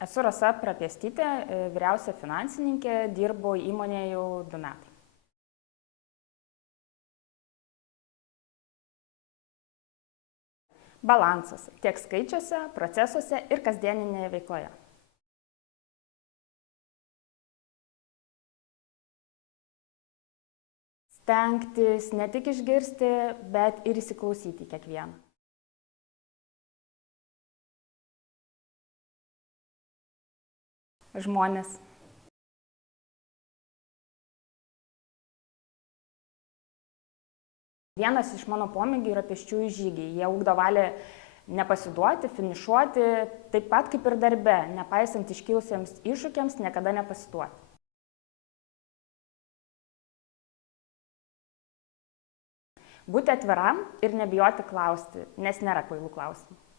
Esu Rasa Prapiestytė, vyriausia finansininkė, dirbu įmonėje jau 2 metai. Balansas tiek skaičiuose, procesuose ir kasdieninėje veikloje. Stengtis ne tik išgirsti, bet ir įsiklausyti į kiekvieną. Žmonės. Vienas iš mano pomėgių yra pėsčiųjų žygiai. Jie ugdo valią nepasiduoti, finišuoti, taip pat kaip ir darbe, nepaisant iškilusiems iššūkiams, niekada nepasiduoti. Būti atviram ir nebijoti klausti, nes nėra kvailų klausimų.